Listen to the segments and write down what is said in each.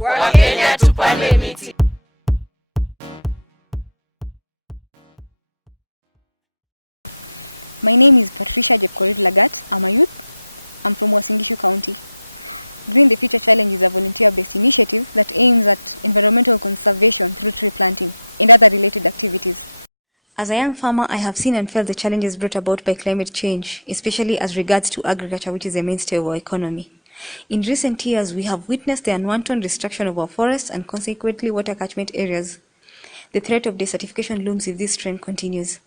Wakenya tupande miti. My name is Patricia Jepkorir Lagat. I'm a youth. I'm from Uasin Gishu County. Green the Future Challenge is a volunteer-based initiative that aims at environmental conservation through tree planting and other related activities. As a young farmer, I have seen and felt the challenges brought about by climate change, especially as regards to agriculture, which is a mainstay of our economy. In recent years, we have witnessed the unwanted destruction of our forests and consequently water catchment areas. The threat of desertification looms if this trend continues.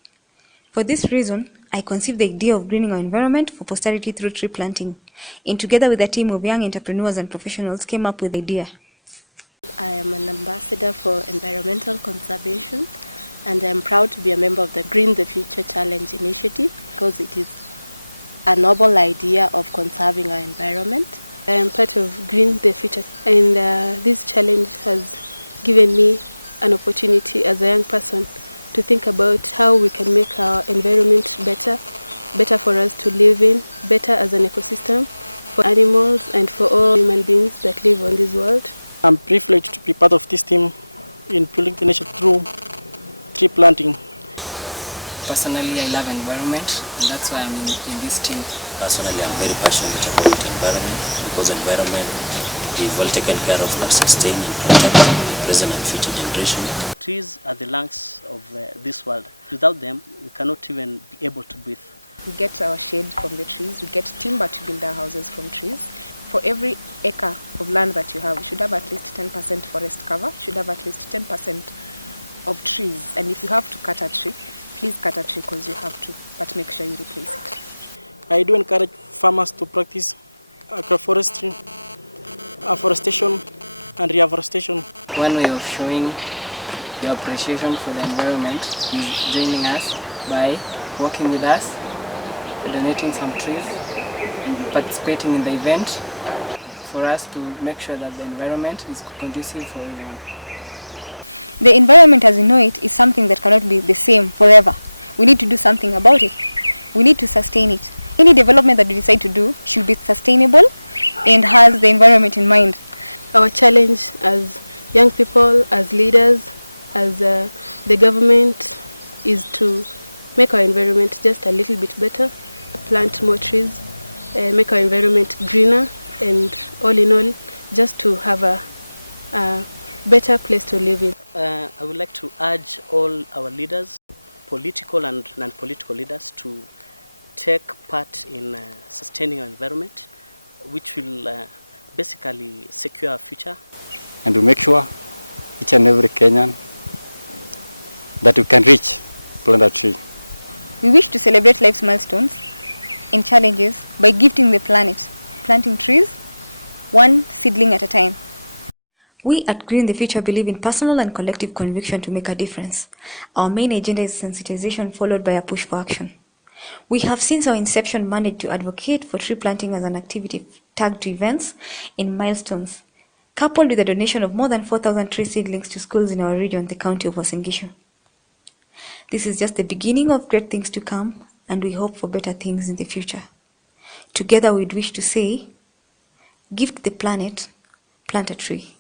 For this reason, I conceived the idea of greening our environment for posterity through tree planting, and together with a team of young entrepreneurs and professionals came up with the idea. I am an ambassador for environmental conservation, and I am proud to be a member of the Green the Future Challenge initiative because it is a noble idea of conserving our environment. I am part of Green the Future, and this challenge has given me an opportunity as a young person to think about how we can make our environment better for us to live in, better as an ecosystem for animals and for all human beings that live on this world. I'm privileged to be part of this team in building the nation through tree planting. Personally, I love environment, and that's why I'm in this team. Personally, I'm very passionate about environment because environment is well taken care of and sustained and protected the present and future generation. Trees are the lungs of this world. Without them, we cannot even be able to breathe. We get our shade from the trees, we get timber to build our houses from trees. For every acre of land that you have, you should have at least 10% forest cover, you should have at least 10% of trees. And if you have to cut a tree, please cut a tree because you have to, but make sure you replace it. I do encourage farmers to practice agroforestry, afforestation and reforestation. One way of showing your appreciation for the environment is joining us by working with us, donating some trees, participating in the event for us to make sure that the environment is conducive for everyone. The environment as we know it is something that cannot be the same forever. We need to do something about it. We need to sustain it. Any development that we decide to do should be sustainable and has the environment in mind. Our challenge as young people, as leaders, as the government is to make our environment just a little bit better, plant more trees, make our environment greener, and all in all, just to have a better place to live in. I would like to urge all our leaders, political and non-political leaders, to take part in sustaining our environment, which will basically secure our future. And to make sure each and every Kenyan that we can reach plant a tree. We wish to celebrate life's milestones and challenges by gifting the planet, planting trees, one seedling at a time. We at Green the Future believe in personal and collective conviction to make a difference. Our main agenda is sensitization followed by a push for action. We have since our inception managed to advocate for tree planting as an activity tagged to events and milestones, coupled with the donation of more than 4,000 tree seedlings to schools in our region, the county of Uasin Gishu. This is just the beginning of great things to come, and we hope for better things in the future. Together we'd wish to say, gift the planet, plant a tree.